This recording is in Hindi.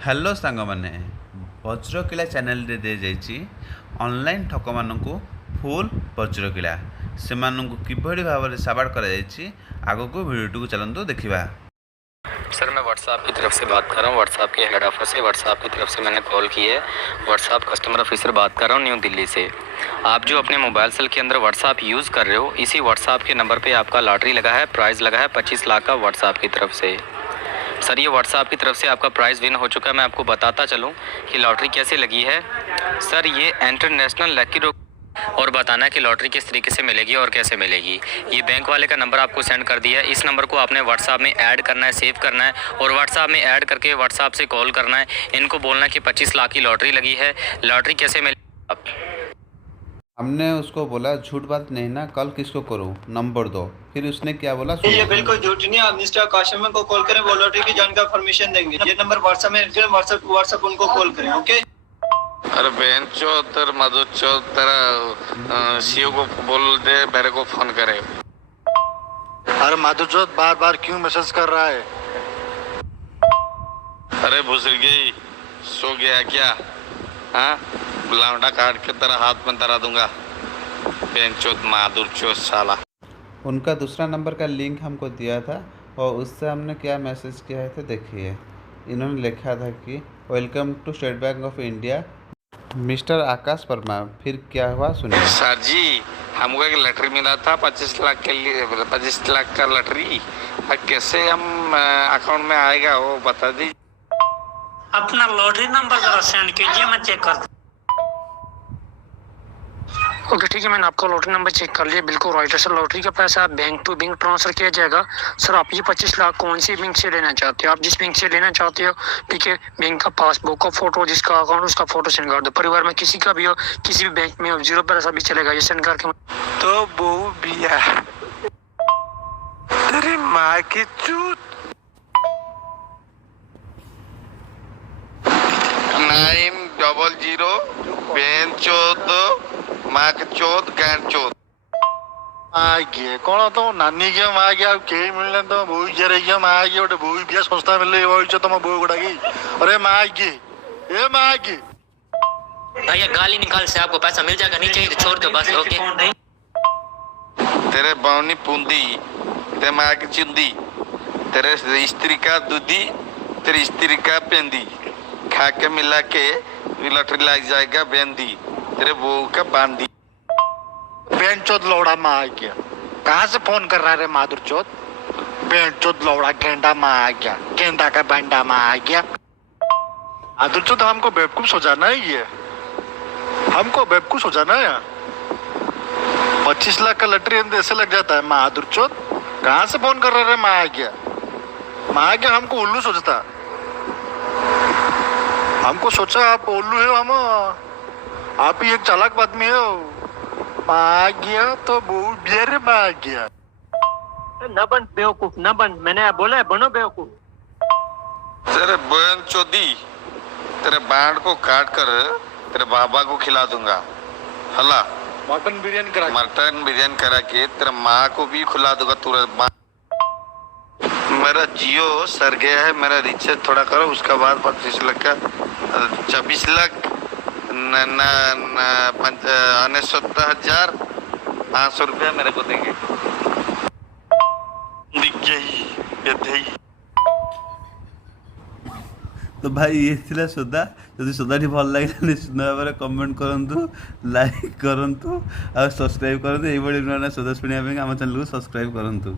हेलो सांग मैंने वज्रकिला चैनल रे दे जाइए ऑनलाइन ठक मानू फुल वज्रकिला से किभली भाव में साबाड़ कर आग को भिडियो चलतु देखा। सर मैं व्हाट्सएप की तरफ से बात कर रहा हूँ। व्हाट्सएप के हेड ऑफिस से व्हाट्सएप की तरफ से मैंने कॉल की है। व्हाट्सएप कस्टमर ऑफिसर बात कर रहा हूँ न्यू दिल्ली से। आप जो अपने मोबाइल सेल के अंदर व्हाट्सएप यूज़ कर रहे हो, इसी व्हाट्सएप के नंबर पे आपका लॉटरी लगा है, प्राइज़ लगा है 25 लाख का व्हाट्सएप की तरफ से। सर ये व्हाट्सएप की तरफ से आपका प्राइज़ विन हो चुका है। मैं आपको बताता चलूँ कि लॉटरी कैसे लगी है। सर ये इंटरनेशनल लकी और बताना है कि लॉटरी किस तरीके से मिलेगी और कैसे मिलेगी। ये बैंक वाले का नंबर आपको सेंड कर दिया है। इस नंबर को आपने व्हाट्सएप में ऐड करना है, सेव करना है और व्हाट्सएप में ऐड करके व्हाट्सएप से कॉल करना है। इनको बोलना है कि 25 लाख की लॉटरी लगी है, लॉटरी कैसे मिलेगी। हमने उसको बोला झूठ बात नहीं ना, कल किसको करूँ, नंबर दो। फिर उसने क्या बोला, ये बिल्कुल झूठ नहीं है। आप मिस्टर काशिम को कॉल करें, वो लॉटरी की जानकारी इन्फॉर्मेशन देंगे। ये नंबर व्हाट्सएप में व्हाट्सएप उनको कॉल करें। ओके। अरे बहन चो तेरे मधु चो तेरा सीओ को बोल दे मेरे को फोन करे। अरे माधुचोद बार बार क्यों मैसेज कर रहा है? अरे भुसर गई, सो गया क्या? हाँ, लौंडा काट के तेरा हाथ में धरा दूंगा। बहन चोद माधुर चोद साला। उनका दूसरा नंबर का लिंक हमको दिया था और उससे हमने क्या मैसेज किया है तो देखिए। इन्होंने लिखा था कि welcome to State Bank of India mister Akash Varma. फिर क्या हुआ सुनिए। सर जी, हमको एक लॉटरी मिला था 25 लाख के लिए, 25 लाख का लॉटरी। कैसे हम अकाउंट में आएगा वो बता दीजिए। अपना लॉटरी नंबर जरा सेंड कीजिए, मैं चेक कर। ओके ठीक है, मैंने आपका लॉटरी नंबर चेक कर लिया, बिल्कुल राइट है सर। लॉटरी का पैसा बैंक टू बैंक ट्रांसफर किया जाएगा। सर आप ये 25 लाख कौन सी बैंक से लेना चाहते हो? आप जिस बैंक से लेना चाहते हो, ठीक है, बैंक का पासबुक का फोटो, जिसका अकाउंट उसका फोटो सेंड कर दो। परिवार में किसी का भी हो, किसी भी बैंक में हो, 0 पैसा भी चलेगा, ये सेंड करके। तो बहू बिया तेरी माँ की चूत। 900 बहन चोद माँ के चोद गांड चोद। आगे कौन तो नानी के माँ गया के मिलने तो बहु जरे के माँ गया उठे बहु बिया संस्था मिले वो जो तुम बहु गुड़ा गई। अरे माँ की ये माँ की भैया गाली निकाल से आपको पैसा मिल जाएगा, नहीं चाहिए तो छोड़ दो बस। ओके। तेरे बावनी पूंदी, तेरे माँ की चिंदी, तेरे स्त्री का दूधी, तेरी स्त्री का पेंदी, खा के मिला के लॉटरी लग जाएगा बेंदी, तेरे बहू का बांदी। बेन चोद लौड़ा माँ आ गया। कहाँ से फोन कर रहा है माधुर चोद? बेन चोद लौड़ा गेंडा माँ आ गया, गेंदा का बंडा माँ आ गया। माधुर चोद हमको बेवकूफ सोचाना है, ये हमको बेवकूफ सोचाना है। 25 लाख का लटरी ऐसे लग जाता है माधुर चोद। कहाँ से फोन कर रहा है माँ आ गया? माँ आ गया हमको उल्लू सोचता, हमको सोचा आप उल्लू है। हम आप ही एक चालाक आदमी है। आ गया तो बहुत बेर आ गया। न बन बेवकूफ, न बन, मैंने बोला है बनो बेवकूफ। तेरे बहन चोदी, तेरे बाढ़ को काट कर तेरे बाबा को खिला दूंगा। हला मटन बिरयानी करा के तेरे माँ को भी खिला दूंगा। तुरंत मेरा जियो सर गया है, मेरा रिचार्ज थोड़ा करो, उसका बाद 25 लाख का 26 लाख 69,500 रुपया मेरे को देंगे। दिख गई। तो भाई ये थिला सोदा। जदि सोदाटी भल लगे निश्चित भाव में कमेंट करंतु, लाइक करंतु और सब्सक्राइब करंतु। एई बड़ी नया सोदा सुनिया आम चैनल को सब्सक्राइब करंतु।